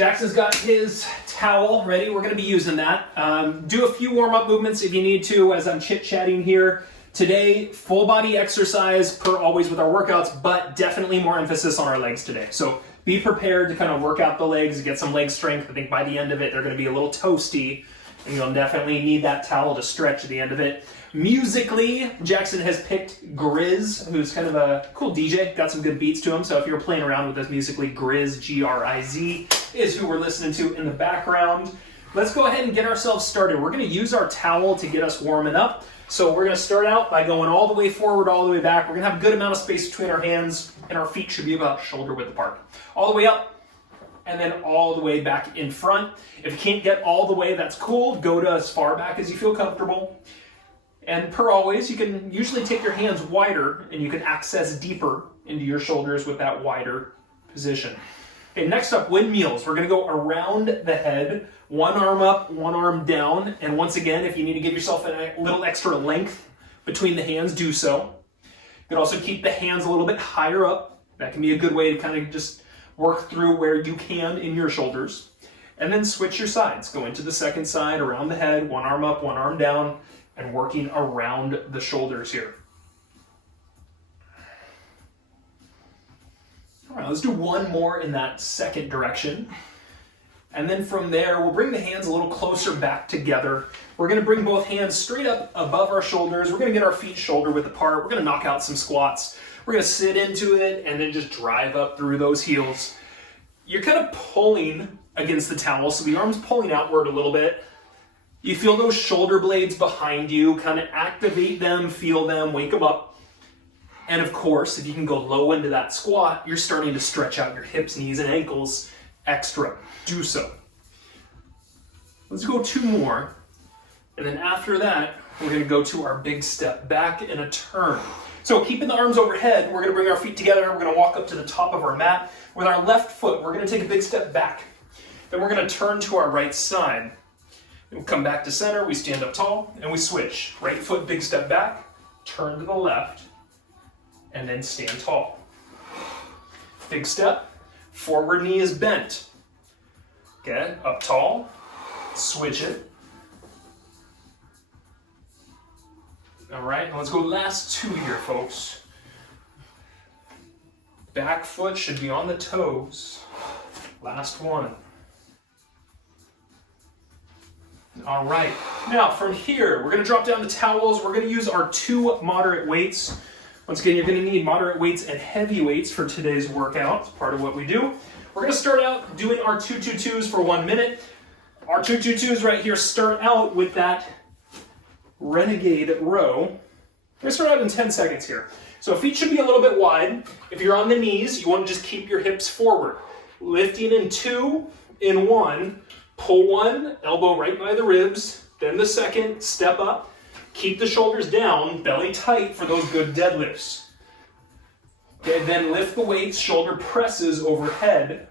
Jackson's got his towel ready. We're going to be using that. Do a few warm-up movements if you need to as I'm chit-chatting here. Today, full body exercise per always with our workouts, but definitely more emphasis on our legs today. So be prepared to kind of work out the legs, get some leg strength. I think by the end of it, they're going to be a little toasty, and you'll definitely need that towel to stretch at the end of it. Musically, Jackson has picked Grizz, who's kind of a cool DJ, got some good beats to him. So if you're playing around with this musically, Grizz, G-R-I-Z, is who we're listening to in the background. Let's go ahead and get ourselves started. We're going to use our towel to get us warming up. So we're going to start out by going all the way forward, all the way back. We're going to have a good amount of space between our hands, and our feet should be about shoulder width apart. All the way up, and then all the way back in front. If you can't get all the way, that's cool. Go to as far back as you feel comfortable. And per always, you can usually take your hands wider, and you can access deeper into your shoulders with that wider position. Okay, next up, windmills. We're going to go around the head, one arm up, one arm down. And once again, if you need to give yourself a little extra length between the hands, do so. You can also keep the hands a little bit higher up. That can be a good way to kind of just work through where you can in your shoulders. And then switch your sides. Go into the second side, around the head, one arm up, one arm down, and working around the shoulders here. All right, let's do one more in that second direction. And then from there, we'll bring the hands a little closer back together. We're going to bring both hands straight up above our shoulders. We're going to get our feet shoulder width apart. We're going to knock out some squats. We're going to sit into it and then just drive up through those heels. You're kind of pulling against the towel, so the arm's pulling outward a little bit. You feel those shoulder blades behind you, kind of activate them, feel them, wake them up. And of course, if you can go low into that squat, you're starting to stretch out your hips, knees, and ankles extra. Do so. Let's go two more. And then after that, we're going to go to our big step back and a turn. So keeping the arms overhead, we're going to bring our feet together. We're going to walk up to the top of our mat. With our left foot, we're going to take a big step back. Then we're going to turn to our right side. We'll come back to center, we stand up tall, and we switch. Right foot, big step back, turn to the left, and then stand tall. Big step, forward knee is bent. Okay, up tall, switch it. All right, now let's go last two here, folks. Back foot should be on the toes. Last one. All right, now from here, we're going to drop down the towels. We're going to use our two moderate weights. Once again, you're going to need moderate weights and heavy weights for today's workout. It's part of what we do. We're going to start out doing our 2-2-2s for 1 minute. Our 2-2-2s right here start out with that Renegade row. We're going to start out in 10 seconds here. So feet should be a little bit wide. If you're on the knees, you want to just keep your hips forward. Lifting in 2, in 1. Pull one, elbow right by the ribs, then the second, step up, keep the shoulders down, belly tight for those good deadlifts. Okay, then lift the weights, shoulder presses overhead,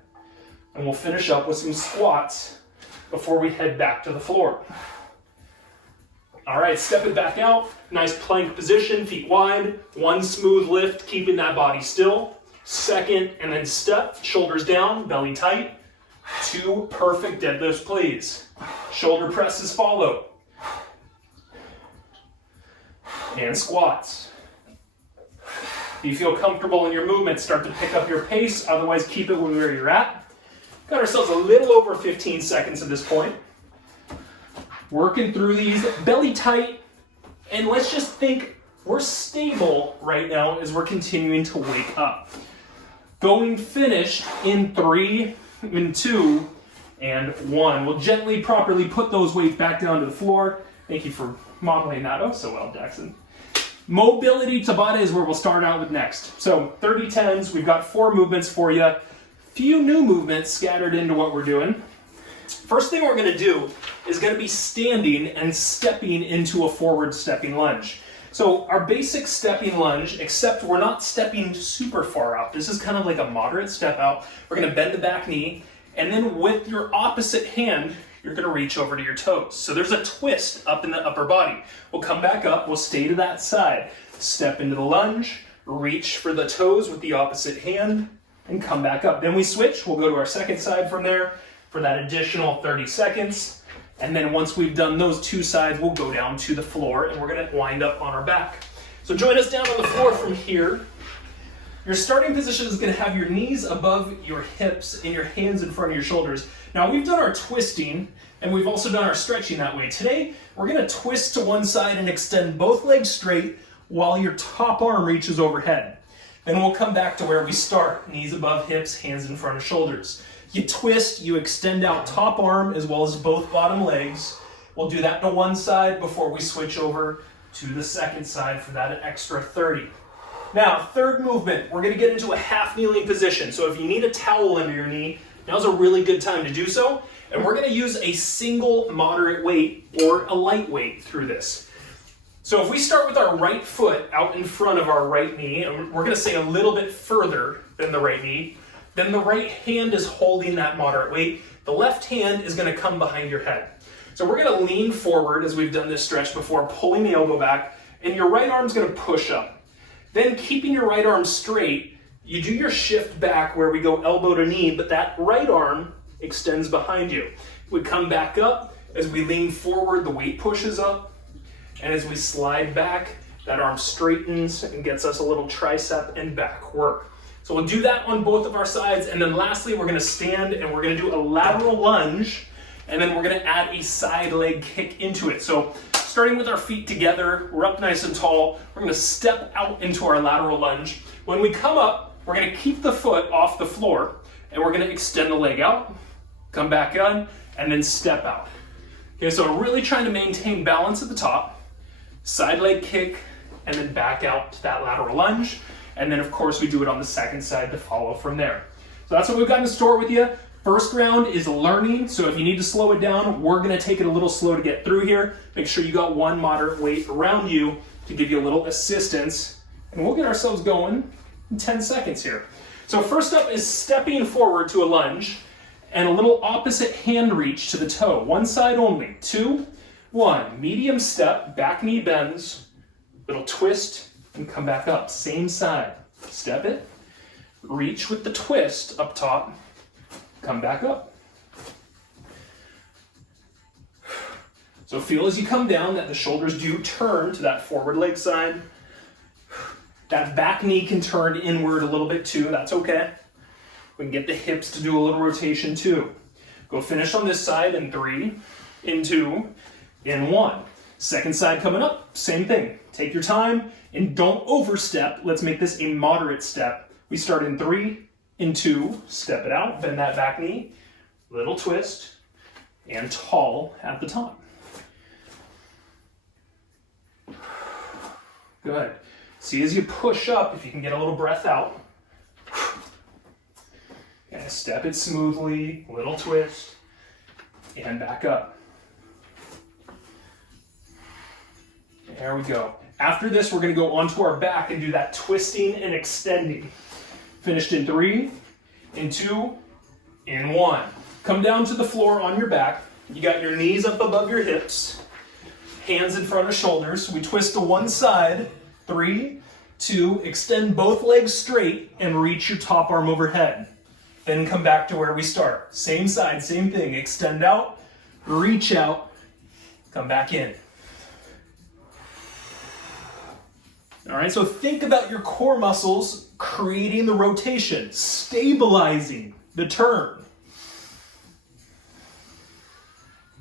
and we'll finish up with some squats before we head back to the floor. All right, step it back out, nice plank position, feet wide, one smooth lift, keeping that body still, second, and then step, shoulders down, belly tight. 2 perfect deadlifts, please. Shoulder presses follow. And squats. If you feel comfortable in your movement, start to pick up your pace. Otherwise, keep it where you're at. Got ourselves a little over 15 seconds at this point. Working through these, belly tight. And let's just think we're stable right now as we're continuing to wake up. Going finished in 3, in 2, and 1. We'll gently, properly put those weights back down to the floor. Thank you for modeling that oh so well, Jackson. Mobility Tabata is where we'll start out with next. So 30 10s, we've got 4 movements for you. Few new movements scattered into what we're doing. First thing we're going to do is going to be standing and stepping into a forward stepping lunge. So our basic stepping lunge, except we're not stepping super far out. This is kind of like a moderate step out. We're going to bend the back knee, and then with your opposite hand, you're going to reach over to your toes. So there's a twist up in the upper body. We'll come back up, we'll stay to that side. Step into the lunge, reach for the toes with the opposite hand, and come back up. Then we switch, we'll go to our second side from there. for that additional 30 seconds. And then once we've done those 2 sides, we'll go down to the floor and we're gonna wind up on our back. So join us down on the floor from here. Your starting position is gonna have your knees above your hips and your hands in front of your shoulders. Now we've done our twisting and we've also done our stretching that way. Today, we're gonna twist to one side and extend both legs straight while your top arm reaches overhead. Then we'll come back to where we start, knees above hips, hands in front of shoulders. You twist, you extend out top arm as well as both bottom legs. We'll do that to one side before we switch over to the second side for that extra 30. Now, third movement, we're gonna get into a half kneeling position. So if you need a towel under your knee, now's a really good time to do so. And we're gonna use a single moderate weight or a light weight through this. So if we start with our right foot out in front of our right knee, and we're gonna say a little bit further than the right knee, then the right hand is holding that moderate weight. The left hand is gonna come behind your head. So we're gonna lean forward as we've done this stretch before, pulling the elbow back, and your right arm's gonna push up. Then keeping your right arm straight, you do your shift back where we go elbow to knee, but that right arm extends behind you. We come back up, as we lean forward, the weight pushes up, and as we slide back, that arm straightens and gets us a little tricep and back work. So we'll do that on both of our sides, and then lastly, we're gonna stand and we're gonna do a lateral lunge, and then we're gonna add a side leg kick into it. So starting with our feet together, we're up nice and tall, we're gonna step out into our lateral lunge. When we come up, we're gonna keep the foot off the floor, and we're gonna extend the leg out, come back on, and then step out. Okay, so we're really trying to maintain balance at the top, side leg kick, and then back out to that lateral lunge. And then of course we do it on the second side to follow from there. So that's what we've got in store with you. First round is learning, so if you need to slow it down, we're gonna take it a little slow to get through here. Make sure you got one moderate weight around you to give you a little assistance. And we'll get ourselves going in 10 seconds here. So first up is stepping forward to a lunge and a little opposite hand reach to the toe. One side only. 2, 1. Medium step, back knee bends, little twist, and come back up. Same side. Step it, reach with the twist up top, come back up. So feel as you come down that the shoulders do turn to that forward leg side. That back knee can turn inward a little bit too, that's okay. We can get the hips to do a little rotation too. Go finish on this side in 3, in 2, in 1. Second side coming up, same thing. Take your time and don't overstep. Let's make this a moderate step. We start in 3, in 2, step it out, bend that back knee, little twist, and tall at the top. Good. See as you push up, if you can get a little breath out. And step it smoothly, little twist, and back up. There we go. After this, we're gonna go onto our back and do that twisting and extending. Finished in 3, in 2, in 1. Come down to the floor on your back. You got your knees up above your hips, hands in front of shoulders. We twist to one side, 3, 2, extend both legs straight and reach your top arm overhead. Then come back to where we start. Same side, same thing. Extend out, reach out, come back in. All right, so think about your core muscles creating the rotation, stabilizing the turn.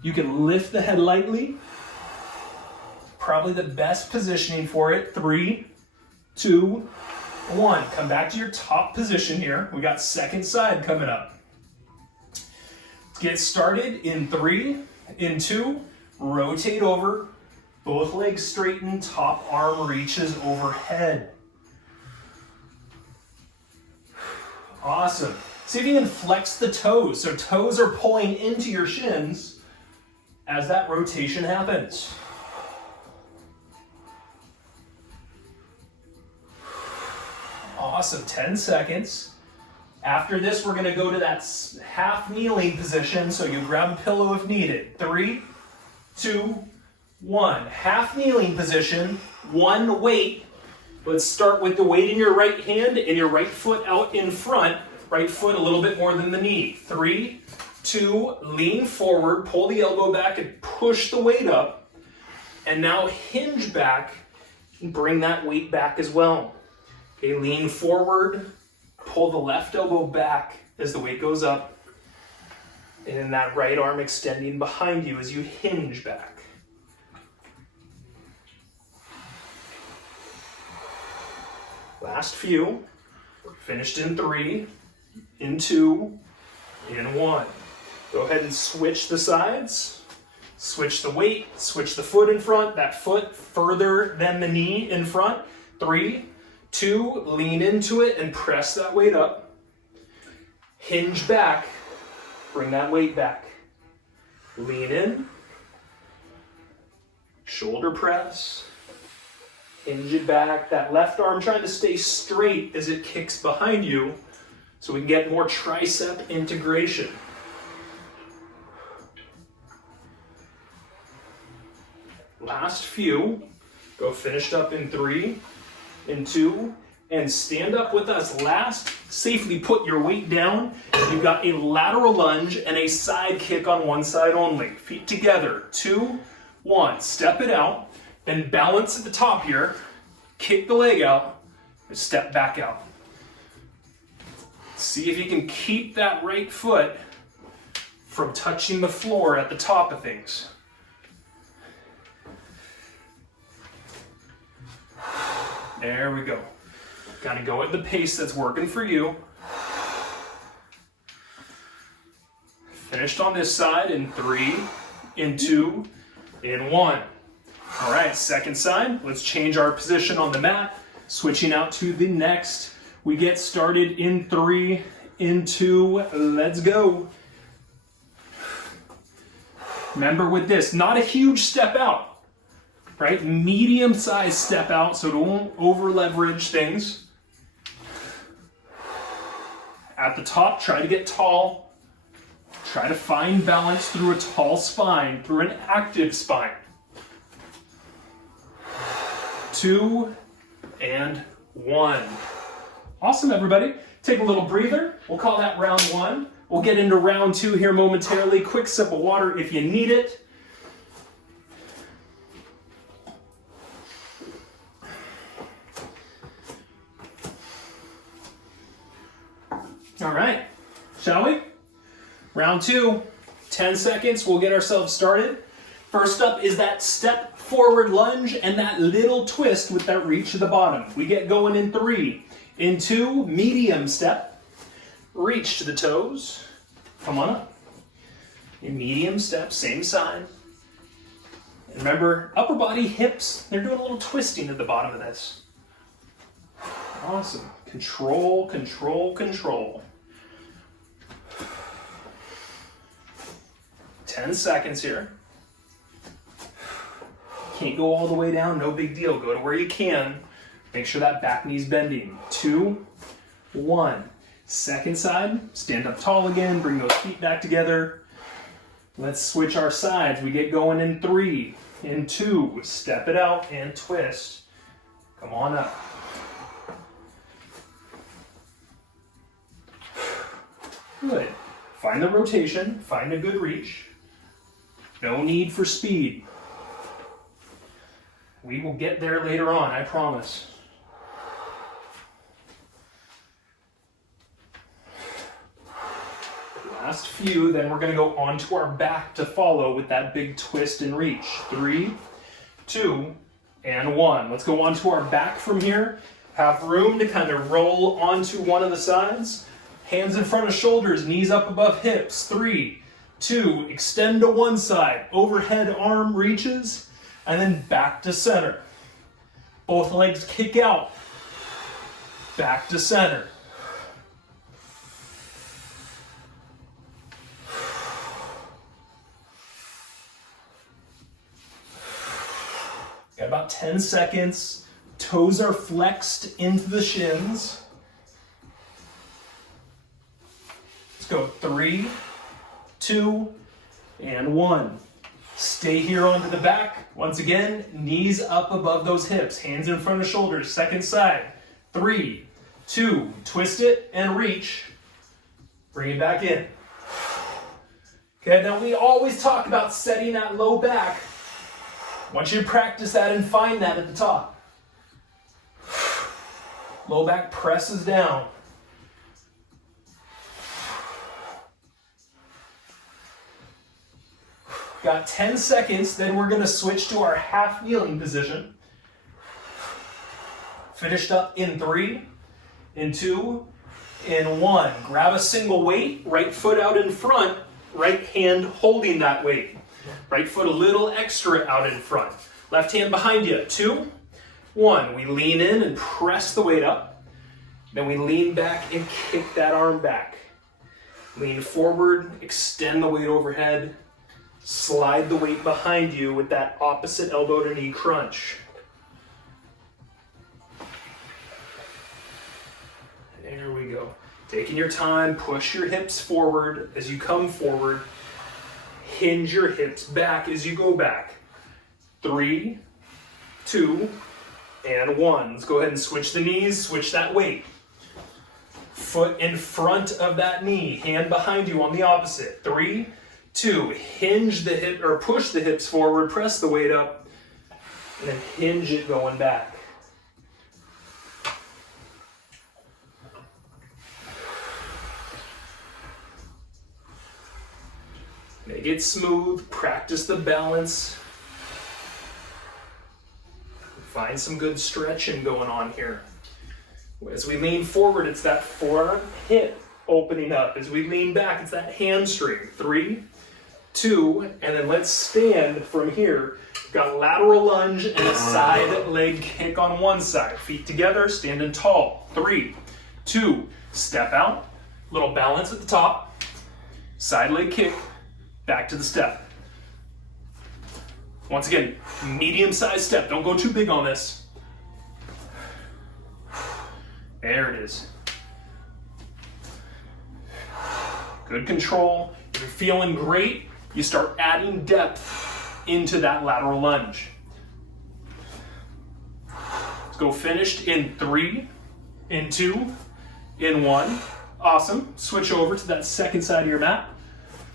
You can lift the head lightly. Probably the best positioning for it. 3, 2, 1. Come back to your top position here. We got second side coming up. Get started in 3, in 2, rotate over, both legs straighten, top arm reaches overhead. Awesome. See if you can flex the toes. So toes are pulling into your shins as that rotation happens. Awesome, 10 seconds. After this, we're gonna go to that half kneeling position, so you grab a pillow if needed. 3, 2, 1. Half kneeling position, one weight. Let's start with the weight in your right hand and your right foot out in front. Right foot a little bit more than the knee. 3, 2, lean forward, pull the elbow back and push the weight up. And now hinge back and bring that weight back as well. Okay, lean forward, pull the left elbow back as the weight goes up. And then that right arm extending behind you as you hinge back. Last few. Finished in 3, in 2, in 1. Go ahead and switch the sides. Switch the weight, switch the foot in front, that foot further than the knee in front. 3, 2, lean into it and press that weight up. Hinge back, bring that weight back. Lean in, shoulder press, hinge it back. That left arm trying to stay straight as it kicks behind you so we can get more tricep integration. Last few. Go finished up in 3, in 2, and stand up with us. Last, safely put your weight down. You've got a lateral lunge and a side kick on one side only. Feet together. 2, 1. Step it out. Then balance at the top here. Kick the leg out. And step back out. See if you can keep that right foot from touching the floor at the top of things. There we go. Kind of go at the pace that's working for you. Finished on this side in 3, in 2, in 1. All right, second side. Let's change our position on the mat. Switching out to the next. We get started in 3, in 2. Let's go. Remember with this, not a huge step out. Right? Medium-sized step out, so don't over-leverage things. At the top, try to get tall. Try to find balance through a tall spine, through an active spine. 2, and 1. Awesome, everybody. Take a little breather. We'll call that round 1. We'll get into round 2 here momentarily. Quick sip of water if you need it. All right, shall we? Round 2, 10 seconds, we'll get ourselves started. First up is that step forward lunge and that little twist with that reach to the bottom. We get going in 3, in 2, medium step, reach to the toes, come on up. In medium step, same side. And remember, upper body, hips, they're doing a little twisting at the bottom of this. Awesome, control, control, control. 10 seconds here. Can't go all the way down, no big deal. Go to where you can. Make sure that back knee's bending. 2, 1. Second side, stand up tall again, bring those feet back together. Let's switch our sides. We get going in 3, in 2, step it out and twist. Come on up. Good. Find the rotation, find a good reach. No need for speed. We will get there later on, I promise. Last few, then we're going to go onto our back to follow with that big twist and reach. 3, 2, and 1. Let's go onto our back from here. Have room to kind of roll onto one of the sides. Hands in front of shoulders, knees up above hips. 3, 2, extend to one side. Overhead arm reaches, and then back to center. Both legs kick out. Back to center. Got about 10 seconds. Toes are flexed into the shins. Let's go 3, 2, and 1. Stay here onto the back. Once again, knees up above those hips, hands in front of shoulders, second side. 3, 2, twist it and reach. Bring it back in. Okay, now we always talk about setting that low back. I want you to practice that and find that at the top. Low back presses down. Got 10 seconds, then we're going to switch to our half kneeling position. Finished up in 3, in 2, in 1. Grab a single weight, right foot out in front, right hand holding that weight. Right foot a little extra out in front. Left hand behind you. 2, 1. We lean in and press the weight up. Then we lean back and kick that arm back. Lean forward, extend the weight overhead. Slide the weight behind you with that opposite elbow to knee crunch. There we go. Taking your time, push your hips forward as you come forward. Hinge your hips back as you go back. 3, 2, and 1. Let's go ahead and switch the knees, switch that weight. Foot in front of that knee, hand behind you on the opposite. 3, 2, hinge the hip or push the hips forward, press the weight up, and then hinge it going back. Make it smooth, practice the balance. Find some good stretching going on here. As we lean forward, it's that forearm hip opening up. As we lean back, it's that hamstring. 3, 2, and then let's stand from here. We've got lateral lunge and a side leg kick on one side. Feet together, standing tall. 3, 2, step out. Little balance at the top. Side leg kick. Back to the step. Once again, medium-sized step. Don't go too big on this. There it is. Good control. If you're feeling great, you start adding depth into that lateral lunge. Let's go finished in 3, in 2, in 1. Awesome. Switch over to that second side of your mat.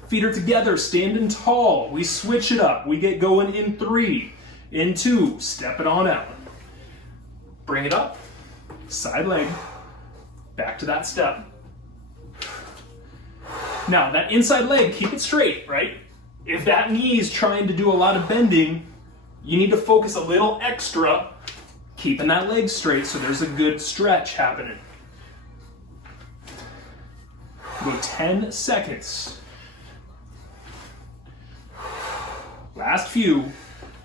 Feet are together, standing tall. We switch it up. We get going in 3, in 2, step it on out. Bring it up, side leg, back to that step. Now, that inside leg, keep it straight, right? If that knee is trying to do a lot of bending, you need to focus a little extra, keeping that leg straight so there's a good stretch happening. Go 10 seconds. Last few.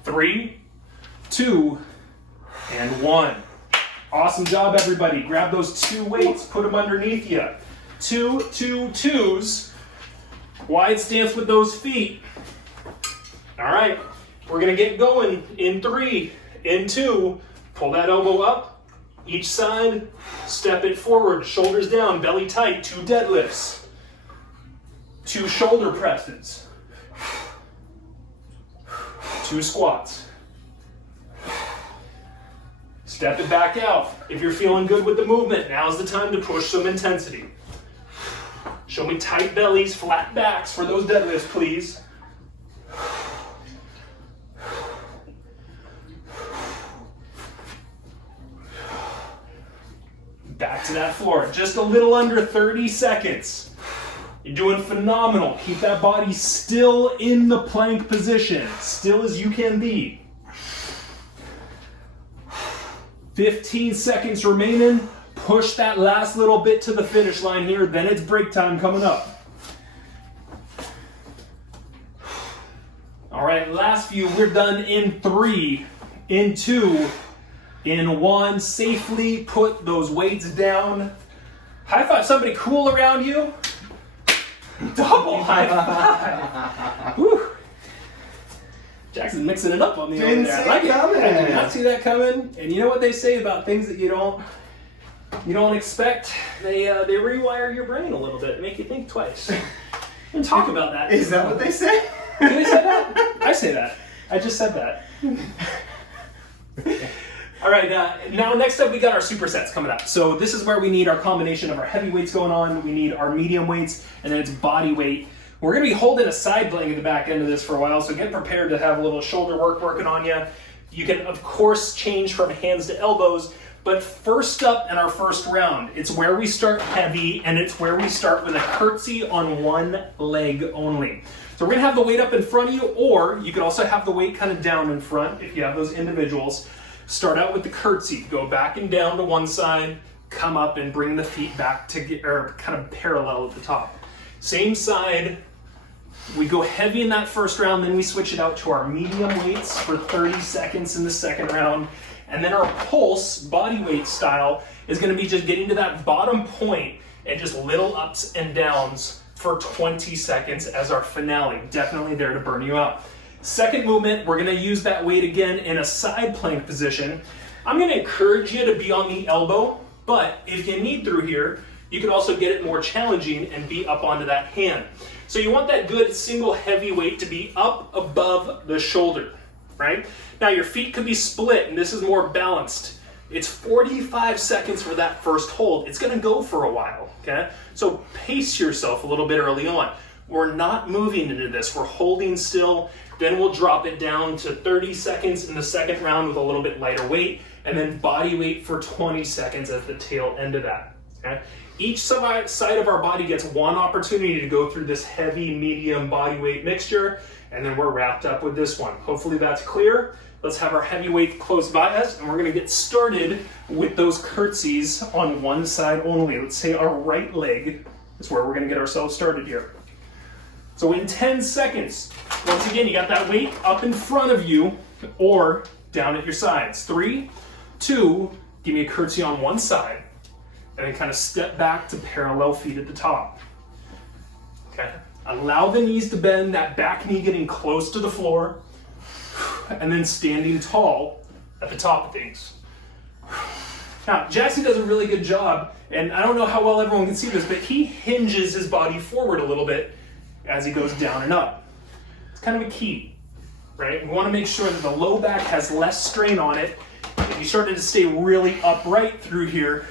3, 2, and 1. Awesome job, everybody. Grab those 2 weights, put them underneath you. 2, 2, 2s. Wide stance with those feet. All right, we're gonna get going in 3, in 2. Pull that elbow up, each side, step it forward, shoulders down, belly tight, 2 deadlifts. 2 shoulder presses. 2 squats. Step it back out. If you're feeling good with the movement, now's the time to push some intensity. Show me tight bellies, flat backs for those deadlifts, please. Back to that floor. Just a little under 30 seconds. You're doing phenomenal. Keep that body still in the plank position, still as you can be. 15 seconds remaining. Push that last little bit to the finish line here, then it's break time coming up. All right, last few. We're done in 3, in 2, in 1. Safely put those weights down. High five somebody cool around you. Double high five. Woo. Jackson's mixing it up on the end there. I like it. I did not see that coming. And you know what they say about things that you don't expect? They rewire your brain a little bit, make you think twice. And talk about that. Is that what they say? Do they say that? I say that. I just said that. All right, now next up we got our supersets coming up. So this is where we need our combination of our heavy weights going on, we need our medium weights, and then it's body weight We're going to be holding a side plank at the back end of this for a while, so get prepared to have a little shoulder work working on you. You can, of course, change from hands to elbows, but first up in our first round, it's where we start heavy, and it's where we start with a curtsey on one leg only. So we're going to have the weight up in front of you, or you could also have the weight kind of down in front if you have those individuals. Start out with the curtsey, go back and down to one side, come up and bring the feet back to get, or kind of parallel at the top. Same side, we go heavy in that first round, then we switch it out to our medium weights for 30 seconds in the second round. And then our pulse, body weight style, is going to be just getting to that bottom point and just little ups and downs for 20 seconds as our finale. Definitely there to burn you out. Second movement, we're going to use that weight again in a side plank position. I'm going to encourage you to be on the elbow, but if you need through here, you can also get it more challenging and be up onto that hand. So you want that good single heavy weight to be up above the shoulder, right? Now your feet could be split and this is more balanced. It's 45 seconds for that first hold. It's gonna go for a while, okay? So pace yourself a little bit early on. We're not moving into this, we're holding still, then we'll drop it down to 30 seconds in the second round with a little bit lighter weight, and then body weight for 20 seconds at the tail end of that, okay? Each side of our body gets one opportunity to go through this heavy, medium body weight mixture, and then we're wrapped up with this one. Hopefully that's clear. Let's have our heavy weight close by us, and we're gonna get started with those curtsies on one side only. Let's say our right leg is where we're gonna get ourselves started here. So in 10 seconds, once again, you got that weight up in front of you or down at your sides. 3, 2, give me a curtsy on one side, and then kind of step back to parallel feet at the top. Okay, allow the knees to bend, that back knee getting close to the floor, and then standing tall at the top of things. Now, Jackson does a really good job, and I don't know how well everyone can see this, but he hinges his body forward a little bit as he goes down and up. It's kind of a key, right? We want to make sure that the low back has less strain on it. If you started to stay really upright through here,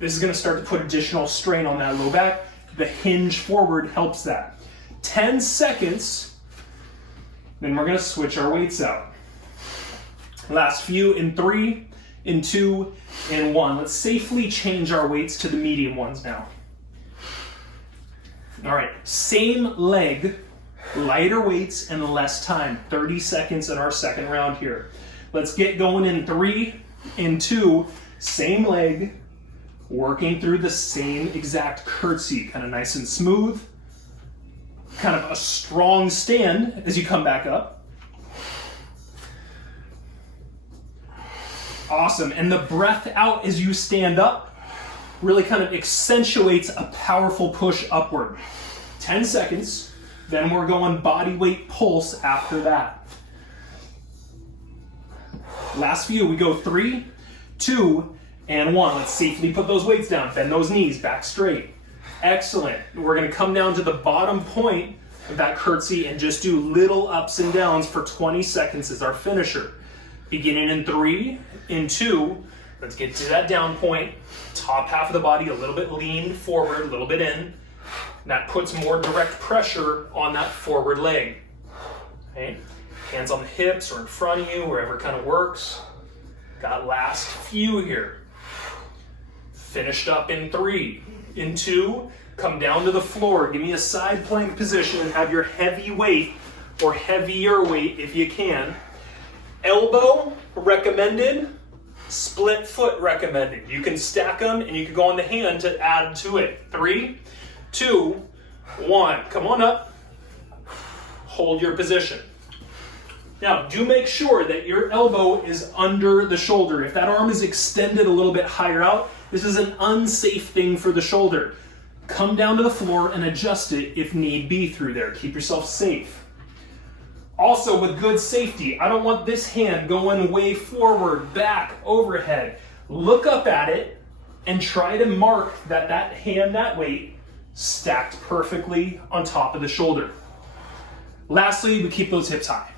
this is going to start to put additional strain on that low back. The hinge forward helps that. 10 seconds, then we're going to switch our weights out. Last few in 3, in 2, in 1. Let's safely change our weights to the medium ones now. All right, same leg, lighter weights and less time. 30 seconds in our second round here. Let's get going in 3, in 2, same leg, working through the same exact curtsey, kind of nice and smooth, kind of a strong stand as you come back up. Awesome, and the breath out as you stand up really kind of accentuates a powerful push upward. 10 seconds, then we're going body weight pulse after that. Last few, we go 3, 2, and 1. Let's safely put those weights down. Bend those knees back straight. Excellent. We're going to come down to the bottom point of that curtsey and just do little ups and downs for 20 seconds as our finisher. Beginning in 3, in 2, let's get to that down point. Top half of the body a little bit leaned forward, a little bit in. And that puts more direct pressure on that forward leg. Okay? Hands on the hips or in front of you, wherever it kind of works. Got last few here. Finished up in 3, in 2, come down to the floor, give me a side plank position and have your heavy weight or heavier weight if you can. Elbow recommended, split foot recommended. You can stack them and you can go on the hand to add to it. 3, 2, 1, come on up, hold your position. Now, do make sure that your elbow is under the shoulder. If that arm is extended a little bit higher out, this is an unsafe thing for the shoulder. Come down to the floor and adjust it if need be through there. Keep yourself safe. Also, with good safety, I don't want this hand going way forward, back, overhead. Look up at it and try to mark that hand, that weight, stacked perfectly on top of the shoulder. Lastly, we keep those hips high.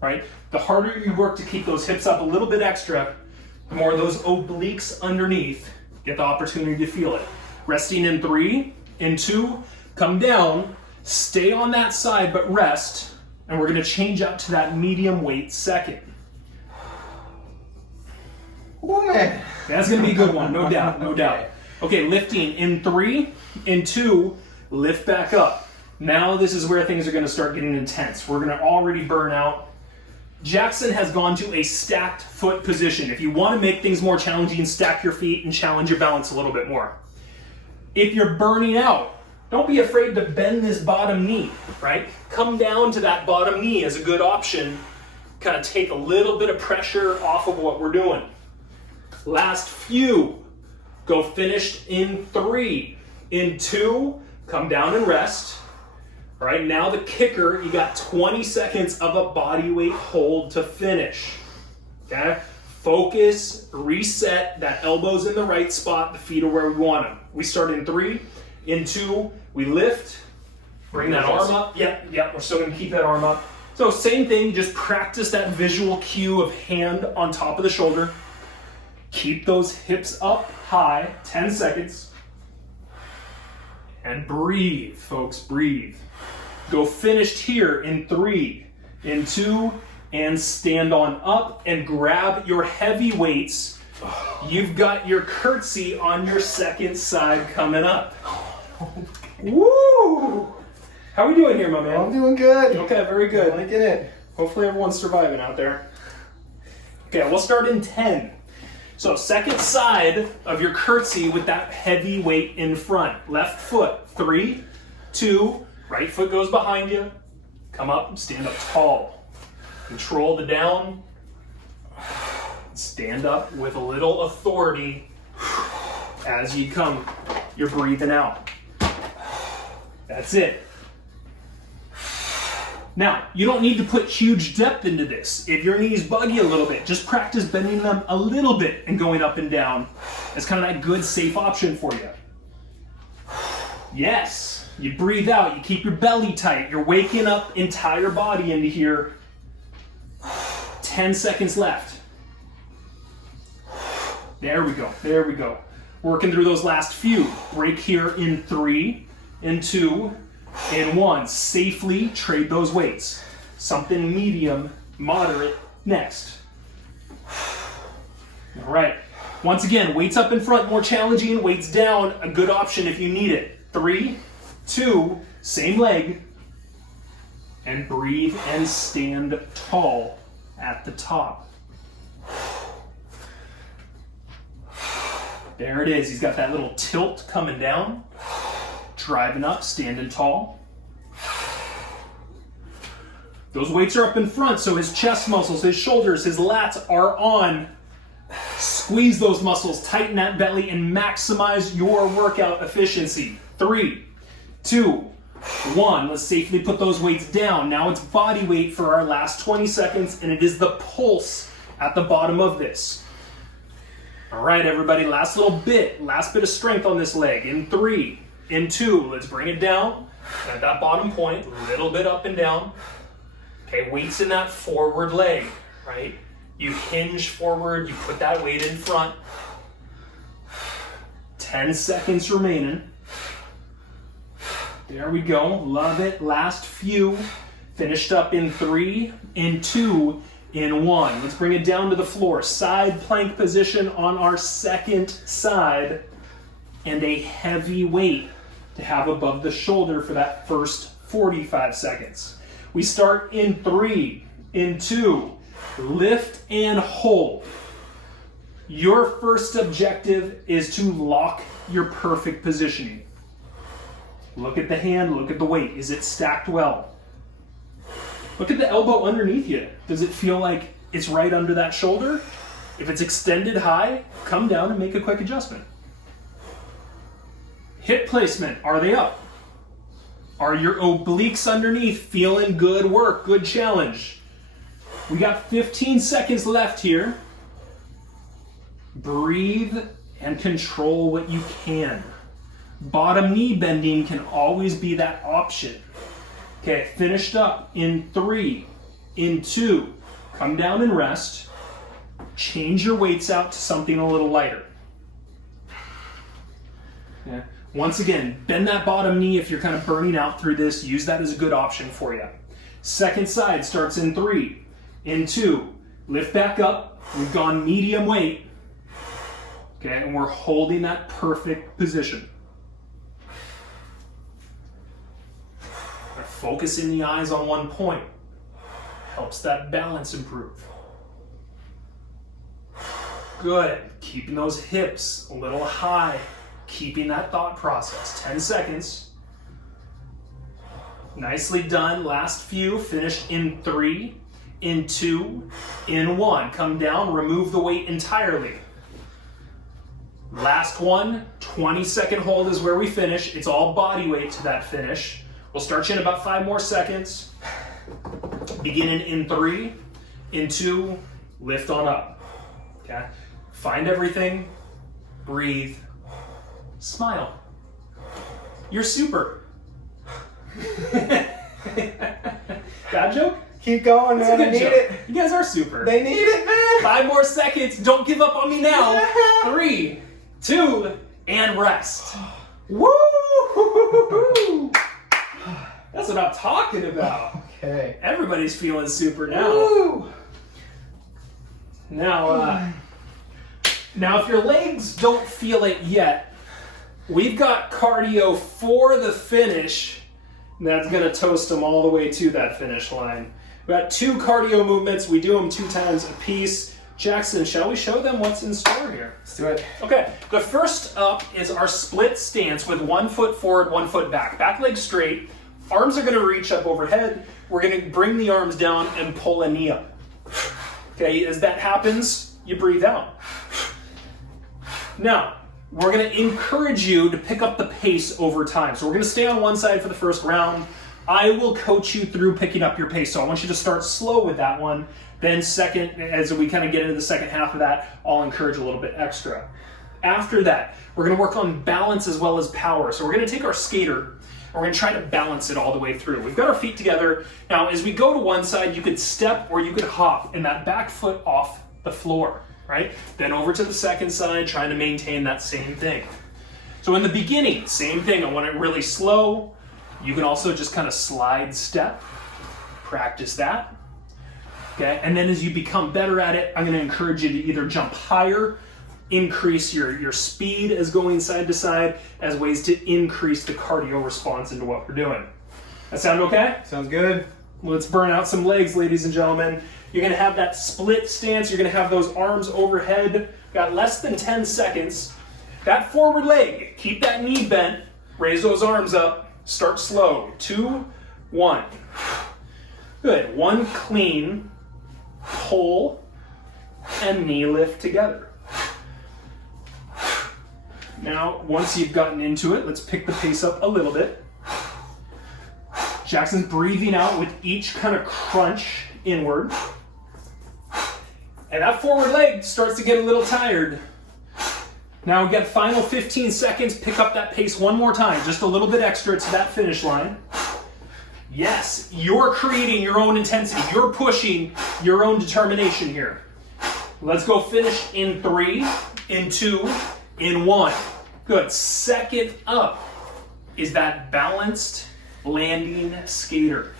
Right? The harder you work to keep those hips up a little bit extra, the more those obliques underneath get the opportunity to feel it. Resting in 3, in 2, come down, Stay on that side, but rest. And we're gonna change out to that medium weight second. Oh man. That's gonna be a good one, no doubt, no doubt. Okay, lifting in 3, in 2, lift back up. Now this is where things are gonna start getting intense. We're gonna already burn out. Jackson has gone to a stacked foot position. If you wanna make things more challenging, stack your feet and challenge your balance a little bit more. If you're burning out, don't be afraid to bend this bottom knee, right? Come down to that bottom knee as a good option. Kind of take a little bit of pressure off of what we're doing. Last few. Go finished in 3. In 2, come down and rest. All right, now the kicker, you got 20 seconds of a body weight hold to finish. Okay? Focus, reset, that elbow's in the right spot, the feet are where we want them. We start in 3. In 2, we lift, bring that arm up. Yep, we're still gonna keep that arm up. So same thing, just practice that visual cue of hand on top of the shoulder. Keep those hips up high, 10 seconds. And breathe, folks, breathe. Go finished here in 3, in 2, and stand on up and grab your heavy weights. You've got your curtsey on your second side coming up. Woo! How are we doing here, my man? I'm doing good. Okay, very good. I'm liking it. Hopefully everyone's surviving out there. Okay, we'll start in 10. So second side of your curtsey with that heavy weight in front. Left foot, 3, 2, right foot goes behind you. Come up, stand up tall. Control the down. Stand up with a little authority as you come. You're breathing out. That's it. Now, you don't need to put huge depth into this. If your knees bug you a little bit, just practice bending them a little bit and going up and down. That's kind of that good, safe option for you. Yes, you breathe out, you keep your belly tight, you're waking up entire body into here. 10 seconds left. There we go, there we go. Working through those last few. Break here in 3, in 2, in 1. Safely trade those weights. Something medium, moderate, next. All right. Once again, weights up in front, more challenging. Weights down, a good option if you need it. 3, 2, same leg. And breathe and stand tall at the top. There it is. He's got that little tilt coming down. Driving up, standing tall. Those weights are up in front, so his chest muscles, his shoulders, his lats are on. Squeeze those muscles, tighten that belly, and maximize your workout efficiency. 3, 2, 1. Let's safely put those weights down. Now it's body weight for our last 20 seconds, and it is the pulse at the bottom of this. All right, everybody, last bit of strength on this leg. In 3, in 2, let's bring it down. At that bottom point, a little bit up and down. Okay, weights in that forward leg, right? You hinge forward, you put that weight in front. 10 seconds remaining. There we go, love it. Last few. Finished up in 3, in 2, in 1. Let's bring it down to the floor. Side plank position on our second side. And a heavy weight to have above the shoulder for that first 45 seconds. We start in 3, in 2, lift and hold. Your first objective is to lock your perfect positioning. Look at the hand, look at the weight. Is it stacked well? Look at the elbow underneath you. Does it feel like it's right under that shoulder? If it's extended high, come down and make a quick adjustment. Hip placement, are they up? Are your obliques underneath feeling good work, good challenge? We got 15 seconds left here. Breathe and control what you can. Bottom knee bending can always be that option. Okay, finished up in 3, in 2, come down and rest. Change your weights out to something a little lighter. Yeah. Once again, bend that bottom knee if you're kind of burning out through this. Use that as a good option for you. Second side starts in 3, in 2. Lift back up. We've gone medium weight. Okay, and we're holding that perfect position. Focusing the eyes on one point helps that balance improve. Good. Keeping those hips a little high. Keeping that thought process. 10 seconds. Nicely done. Last few. Finished in 3, in 2, in 1. Come down. Remove the weight entirely. Last one. 20-second hold is where we finish. It's all body weight to that finish. We'll start you in about 5 more seconds. Beginning in 3, in 2, lift on up. Okay? Find everything, breathe, smile. You're super. Bad joke? Keep going, man. They need it. You guys are super. They need it, man. 5 more seconds. Don't give up on me now. 3, 2, and rest. Woo! That's what I'm talking about. Okay. Everybody's feeling super now. Woo! Now if your legs don't feel it yet, we've got cardio for the finish. That's going to toast them all the way to that finish line. We've got 2 cardio movements. We do them 2 times a piece. Jackson, shall we show them what's in store here? Let's do it. Okay, the first up is our split stance with 1 foot forward, 1 foot back. Back leg straight. Arms are going to reach up overhead. We're going to bring the arms down and pull a knee up. Okay, as that happens, you breathe out. Now, we're going to encourage you to pick up the pace over time. So we're going to stay on one side for the first round. I will coach you through picking up your pace. So I want you to start slow with that one. Then second, as we kind of get into the second half of that, I'll encourage a little bit extra. After that, we're going to work on balance as well as power. So we're going to take our skater. We're going to try to balance it all the way through. We've got our feet together. Now, as we go to one side, you could step or you could hop and that back foot off the floor, right? Then over to the second side, trying to maintain that same thing. So in the beginning, same thing. I want it really slow. You can also just kind of slide step. Practice that. Okay, and then as you become better at it, I'm going to encourage you to either jump higher, increase your speed as going side to side, as ways to increase the cardio response into what we're doing. That sound okay? Sounds good. Let's burn out some legs, ladies and gentlemen. You're going to have that split stance. You're going to have those arms overhead. Got less than 10 seconds. That forward leg, keep that knee bent. Raise those arms up. Start slow. 2, 1. Good. 1 clean, pull, and knee lift together. Now, once you've gotten into it, let's pick the pace up a little bit. Jackson's breathing out with each kind of crunch inward. And that forward leg starts to get a little tired. Now we got final 15 seconds. Pick up that pace one more time, just a little bit extra to that finish line. Yes, you're creating your own intensity. You're pushing your own determination here. Let's go finish in 3, in 2, in 1. Good. Second up is that balanced landing skater.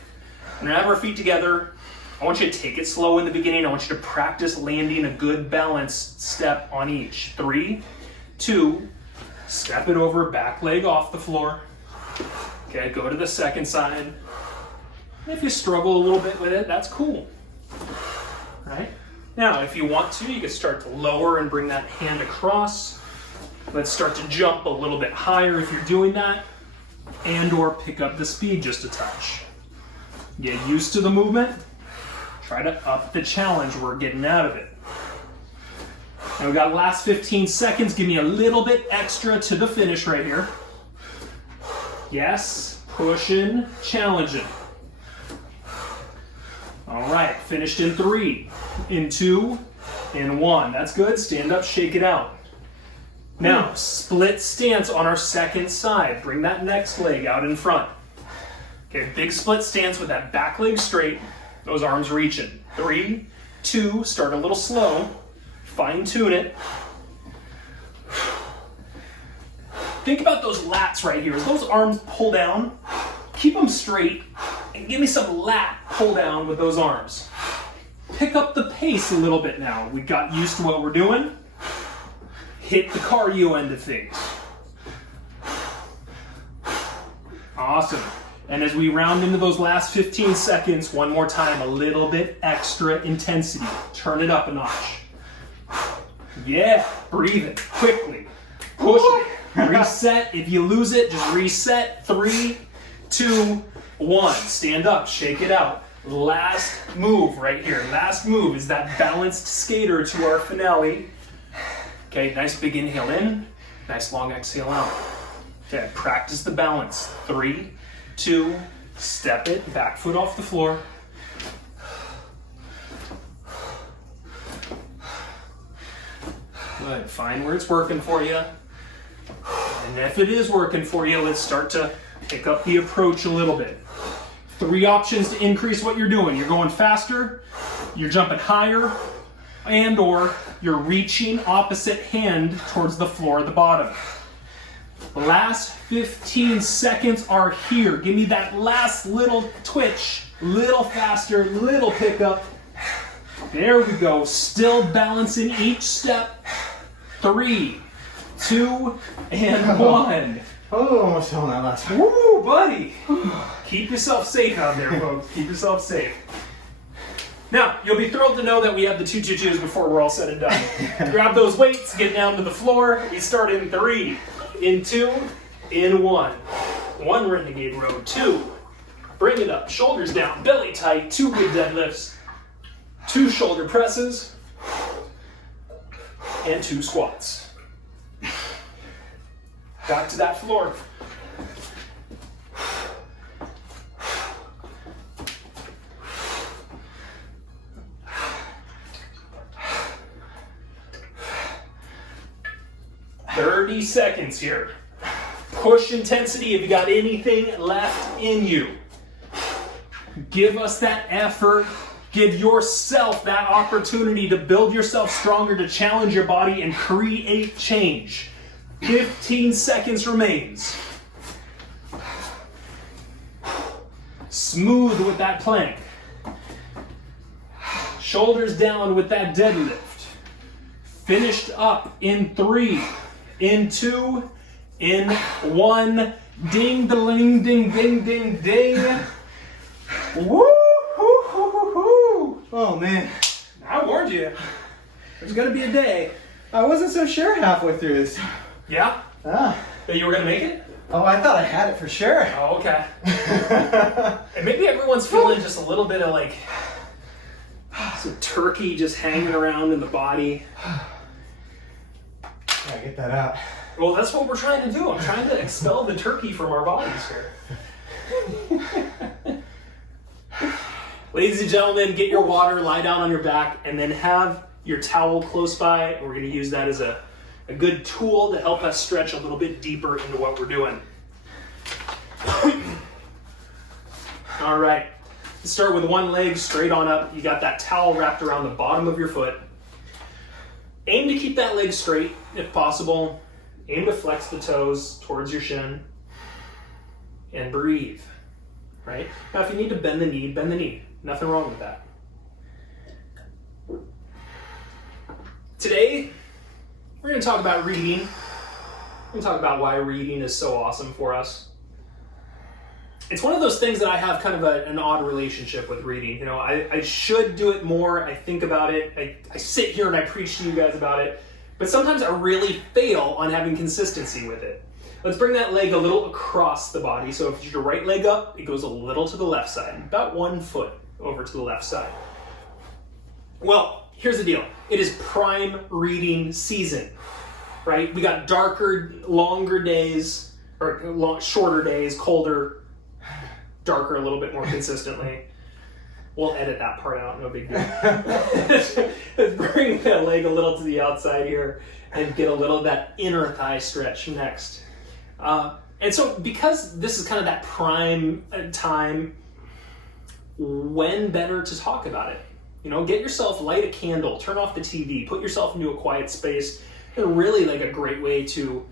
We're gonna have our feet together. I want you to take it slow in the beginning. I want you to practice landing a good balanced step on each. 3, 2, step it over, back leg off the floor. Okay, go to the second side. If you struggle a little bit with it, that's cool. Right? Now, if you want to, you can start to lower and bring that hand across. Let's start to jump a little bit higher if you're doing that, and or pick up the speed just a touch. Get used to the movement. Try to up the challenge we're getting out of it. Now we got last 15 seconds. Give me a little bit extra to the finish right here. Yes, pushing, challenging. All right, finished in 3, in 2, in 1. That's good. Stand up, shake it out. Now, split stance on our second side. Bring that next leg out in front. Okay, big split stance with that back leg straight, those arms reaching. 3, 2, start a little slow, fine tune it. think about those lats right here. As those arms pull down, keep them straight, and give me some lat pull down with those arms. Pick up the pace a little bit now. We got used to what we're doing. Hit the cardio end of things. Awesome. And as we round into those last 15 seconds, one more time, a little bit extra intensity. Turn it up a notch. Yeah, breathe it quickly. Push it. Reset. If you lose it, just reset. 3, 2, 1. Stand up, shake it out. Last move right here. Last move is that balanced skater to our finale. Okay, nice big inhale in, nice long exhale out. Okay, practice the balance. 3, 2, step it, back foot off the floor. Good, find where it's working for you. And if it is working for you, let's start to pick up the approach a little bit. 3 options to increase what you're doing. You're going faster, you're jumping higher, and or you're reaching opposite hand towards the floor at the bottom. Last 15 seconds are here. Give me that last little twitch, little faster, little pickup. There we go. Still balancing each step. 3, 2, and 1. Oh, almost fell on that last one. Woo, buddy. Keep yourself safe out there, folks. Keep yourself safe. Now, you'll be thrilled to know that we have the 2-2-2s before we're all said and done. Grab those weights, get down to the floor. We start in 3, in 2, in 1. 1 Renegade row, 2. Bring it up, shoulders down, belly tight, 2 good deadlifts, 2 shoulder presses, and 2 squats. Back to that floor. "30 seconds here. Push intensity if you got anything left in you. Give us that effort. Give yourself that opportunity to build yourself stronger, to challenge your body and create change. 15 seconds remains. Smooth with that plank. Shoulders down with that deadlift. Finished up in 3, in 2, in 1. Ding, ding, ding, ding, ding, ding. Woo, hoo, hoo, hoo, hoo. Oh man, I warned you. There's gonna be a day. I wasn't so sure halfway through this. Yeah? Ah. That you were gonna make it? Oh, I thought I had it for sure. Oh, okay. And maybe everyone's feeling just a little bit of like some turkey just hanging around in the body. Gotta get that out. Well, that's what we're trying to do. I'm trying to expel the turkey from our bodies here. Ladies and gentlemen, get your water, lie down on your back, and then have your towel close by. We're going to use that as a good tool to help us stretch a little bit deeper into what we're doing. All right. Let's start with one leg straight on up. You got that towel wrapped around the bottom of your foot. Aim to keep that leg straight if possible. Aim to flex the toes towards your shin. And breathe. Right? Now, if you need to bend the knee, bend the knee. Nothing wrong with that. Today, we're going to talk about reading. We're going to talk about why reading is so awesome for us. It's one of those things that I have kind of an odd relationship with reading. You know, I should do it more. I think about it. I sit here and I preach to you guys about it. But sometimes I really fail on having consistency with it. Let's bring that leg a little across the body. So if your right leg up, it goes a little to the left side. About 1 foot over to the left side. Well, here's the deal. It is prime reading season, right? We got darker, longer days, or shorter days, colder, darker a little bit more consistently. We'll edit that part out, no big deal. Let's bring that leg a little to the outside here and get a little of that inner thigh stretch next. And so because this is kind of that prime time, when better to talk about it? You know, get yourself, light a candle, turn off the TV, put yourself into a quiet space, and really like a great way to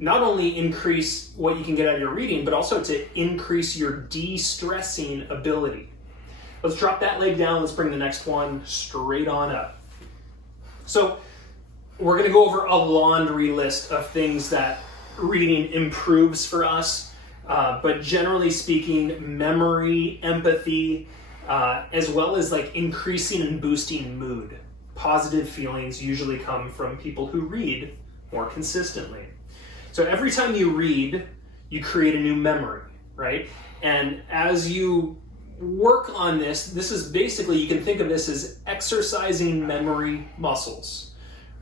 not only increase what you can get out of your reading, but also to increase your de-stressing ability. Let's drop that leg down. Let's bring the next one straight on up. So we're going to go over a laundry list of things that reading improves for us. But generally speaking, memory, empathy, as well as like increasing and boosting mood. Positive feelings usually come from people who read more consistently. So every time you read, you create a new memory, right? And as you work on this is basically, you can think of this as exercising memory muscles,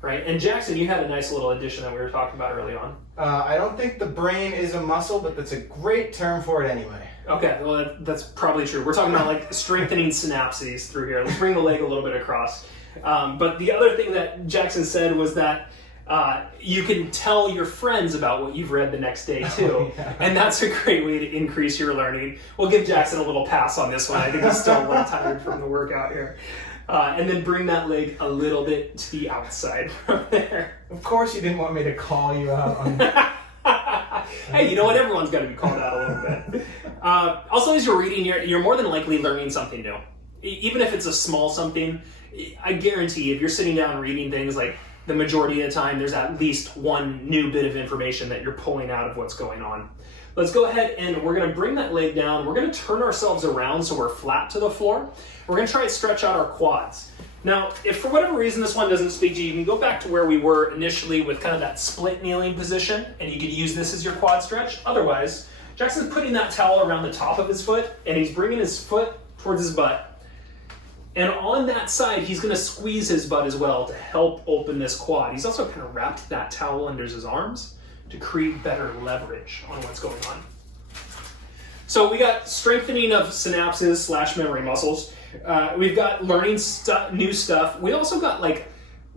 right? And Jackson, you had a nice little addition that we were talking about early on. I don't think the brain is a muscle, but that's a great term for it anyway. Okay, well that's probably true. We're talking about like strengthening synapses through here. Let's bring the leg a little bit across. But the other thing that Jackson said was that you can tell your friends about what you've read the next day too. Oh, yeah. And that's a great way to increase your learning. We'll give Jackson a little pass on this one. I think he's still a little tired from the workout here. And then bring that leg a little bit to the outside from there. Of course you didn't want me to call you out on that. Hey, you know what? Everyone's got to be called out a little bit. Also, as you're reading, you're more than likely learning something new. Even if it's a small something, I guarantee if you're sitting down reading things, like the majority of the time, there's at least one new bit of information that you're pulling out of what's going on. Let's go ahead and we're going to bring that leg down. We're going to turn ourselves around so we're flat to the floor. We're going to try and stretch out our quads. Now, if for whatever reason this one doesn't speak to you, you can go back to where we were initially with kind of that split kneeling position, and you could use this as your quad stretch. Otherwise, Jackson's putting that towel around the top of his foot, and he's bringing his foot towards his butt. And on that side, he's going to squeeze his butt as well to help open this quad. He's also kind of wrapped that towel under his arms to create better leverage on what's going on. So we got strengthening of synapses / memory muscles. We've got learning new stuff. We also got like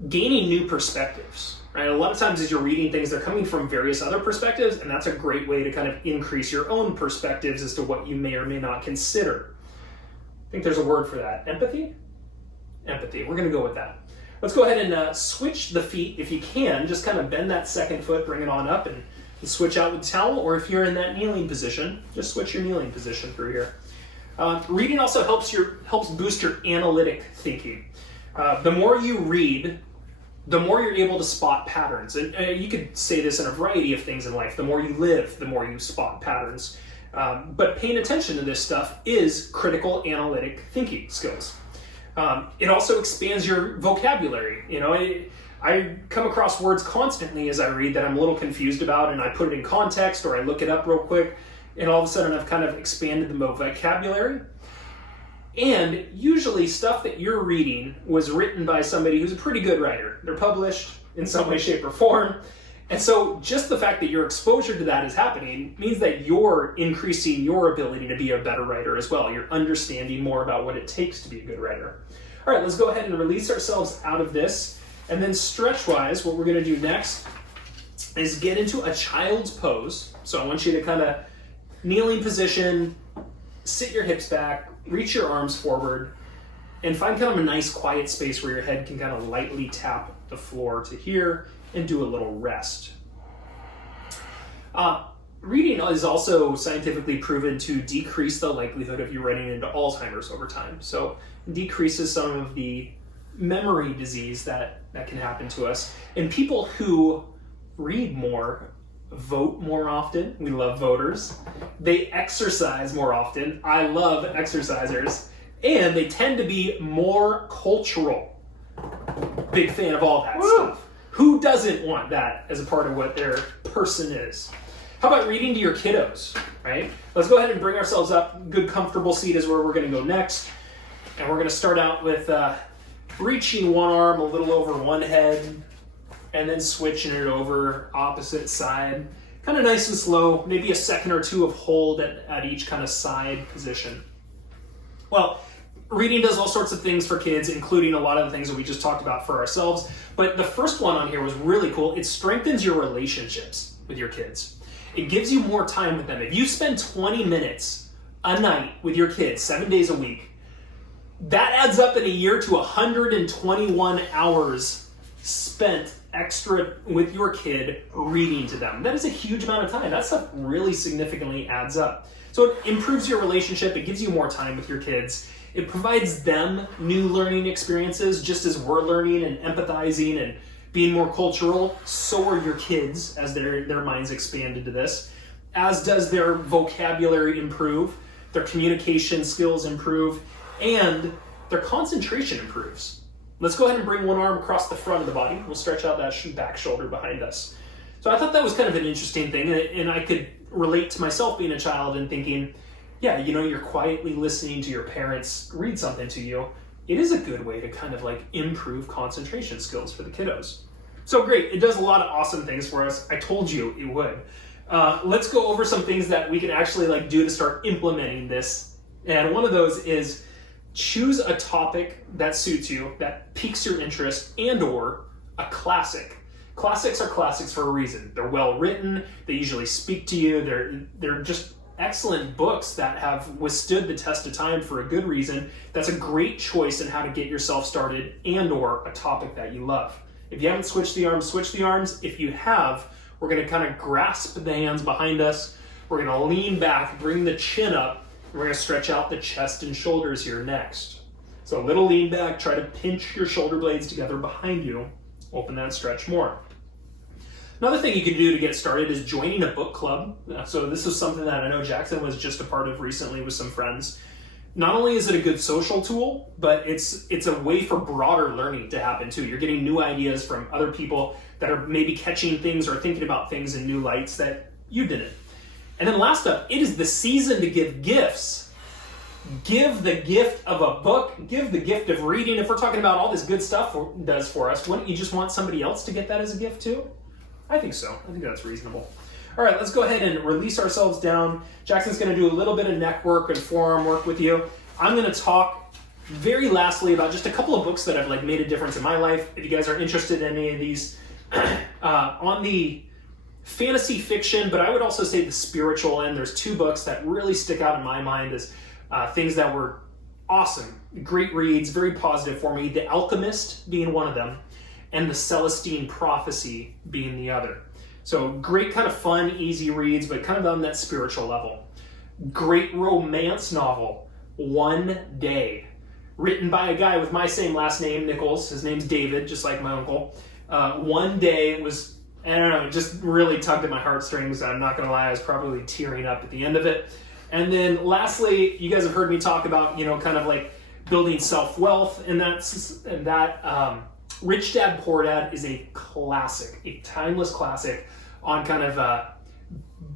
gaining new perspectives, right? A lot of times as you're reading things, they're coming from various other perspectives, and that's a great way to kind of increase your own perspectives as to what you may or may not consider. I think there's a word for that. Empathy? Empathy. We're going to go with that. Let's go ahead and switch the feet if you can. Just kind of bend that second foot, bring it on up, and switch out with the towel. Or if you're in that kneeling position, just switch your kneeling position through here. Reading also helps boost your analytic thinking. The more you read, the more you're able to spot patterns. And you could say this in a variety of things in life. The more you live, the more you spot patterns. But paying attention to this stuff is critical analytic thinking skills. It also expands your vocabulary. You know, I come across words constantly as I read that I'm a little confused about, and I put it in context or I look it up real quick, and all of a sudden I've kind of expanded the vocabulary. And usually stuff that you're reading was written by somebody who's a pretty good writer. They're published in some way, shape, or form. And so just the fact that your exposure to that is happening means that you're increasing your ability to be a better writer as well. You're understanding more about what it takes to be a good writer. All right, let's go ahead and release ourselves out of this. And then stretch-wise, what we're going to do next is get into a child's pose. So I want you to kind of kneeling position, sit your hips back, reach your arms forward, and find kind of a nice quiet space where your head can kind of lightly tap the floor to here and do a little rest. Reading is also scientifically proven to decrease the likelihood of you running into Alzheimer's over time. So it decreases some of the memory disease that can happen to us. And people who read more vote more often. We love voters. They exercise more often. I love exercisers. And they tend to be more cultural. Big fan of all that stuff. Who doesn't want that as a part of what their person is? How about reading to your kiddos, right? Let's go ahead and bring ourselves up. Good, comfortable seat is where we're going to go next. And we're going to start out with reaching one arm a little over one head, and then switching it over opposite side. Kind of nice and slow, maybe a second or two of hold at each kind of side position. Well, reading does all sorts of things for kids, including a lot of the things that we just talked about for ourselves. But the first one on here was really cool. It strengthens your relationships with your kids. It gives you more time with them. If you spend 20 minutes a night with your kids, 7 days a week, that adds up in a year to 121 hours spent extra with your kid reading to them. That is a huge amount of time. That stuff really significantly adds up. So it improves your relationship. It gives you more time with your kids. It provides them new learning experiences, just as we're learning and empathizing and being more cultural. So are your kids as their minds expand into this. As does their vocabulary improve, their communication skills improve, and their concentration improves. Let's go ahead and bring one arm across the front of the body. We'll stretch out that back shoulder behind us. So I thought that was kind of an interesting thing, and I could relate to myself being a child and thinking, yeah, you know, you're quietly listening to your parents read something to you. It is a good way to kind of like improve concentration skills for the kiddos. So great, it does a lot of awesome things for us. I told you it would. Let's go over some things that we can actually like do to start implementing this. And one of those is choose a topic that suits you, that piques your interest, and or a classic. Classics are classics for a reason. They're well written, they usually speak to you, they're just excellent books that have withstood the test of time for a good reason. That's a great choice in how to get yourself started and or a topic that you love. If you haven't switched the arms, switch the arms. If you have, we're gonna kind of grasp the hands behind us. We're gonna lean back, bring the chin up. We're gonna stretch out the chest and shoulders here next. So a little lean back, try to pinch your shoulder blades together behind you. Open that stretch more. Another thing you can do to get started is joining a book club. So this is something that I know Jackson was just a part of recently with some friends. Not only is it a good social tool, but it's a way for broader learning to happen too. You're getting new ideas from other people that are maybe catching things or thinking about things in new lights that you didn't. And then last up, it is the season to give gifts. Give the gift of a book, give the gift of reading. If we're talking about all this good stuff does for us, wouldn't you just want somebody else to get that as a gift too? I think so. I think that's reasonable. All right, let's go ahead and release ourselves down. Jackson's going to do a little bit of neck work and forearm work with you. I'm going to talk very lastly about just a couple of books that have like made a difference in my life. If you guys are interested in any of these, on the fantasy fiction, but I would also say the spiritual end, there's two books that really stick out in my mind as things that were awesome, great reads, very positive for me. The Alchemist being one of them, and the Celestine Prophecy being the other. So great kind of fun, easy reads, but kind of on that spiritual level. Great romance novel, One Day. Written by a guy with my same last name, Nichols. His name's David, just like my uncle. One Day was, I don't know, it just really tugged at my heartstrings. I'm not gonna lie, I was probably tearing up at the end of it. And then lastly, you guys have heard me talk about, you know, kind of like building self-wealth, and that Rich Dad, Poor Dad is a classic, a timeless classic on kind of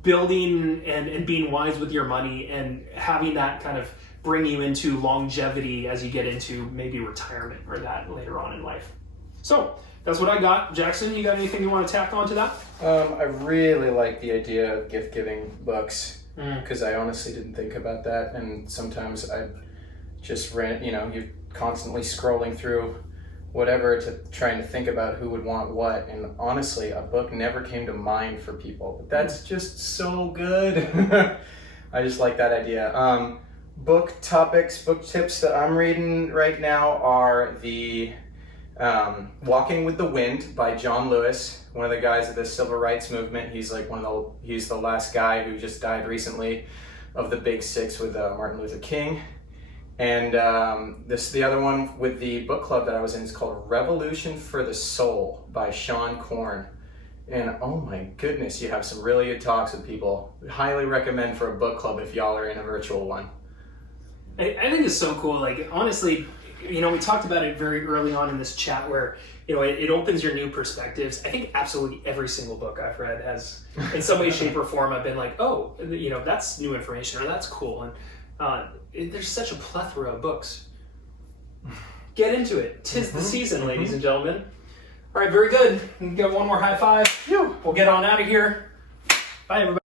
building and being wise with your money and having that kind of bring you into longevity as you get into maybe retirement or that later on in life. So that's what I got. Jackson, you got anything you want to tack on to that? I really like the idea of gift-giving books because I honestly didn't think about that, and sometimes I just you're constantly scrolling through whatever to trying to think about who would want what, and honestly a book never came to mind for people, but that's just so good. I just like that idea. Book topics, book tips that I'm reading right now are the Walking with the Wind by John Lewis, one of the guys of the civil rights movement. He's like he's the last guy who just died recently of the Big Six with Martin Luther King. And the other one with the book club that I was in is called Revolution for the Soul by Sean Korn. And oh my goodness, you have some really good talks with people. Highly recommend for a book club if y'all are in a virtual one. I think it's so cool. Like, honestly, you know, we talked about it very early on in this chat where, you know, it opens your new perspectives. I think absolutely every single book I've read has, in some way, shape, or form, I've been like, oh, you know, that's new information, or that's cool. And there's such a plethora of books. Get into it. 'Tis the season, ladies and gentlemen. All right, very good. We'll get one more high five. We'll get on out of here. Bye, everybody.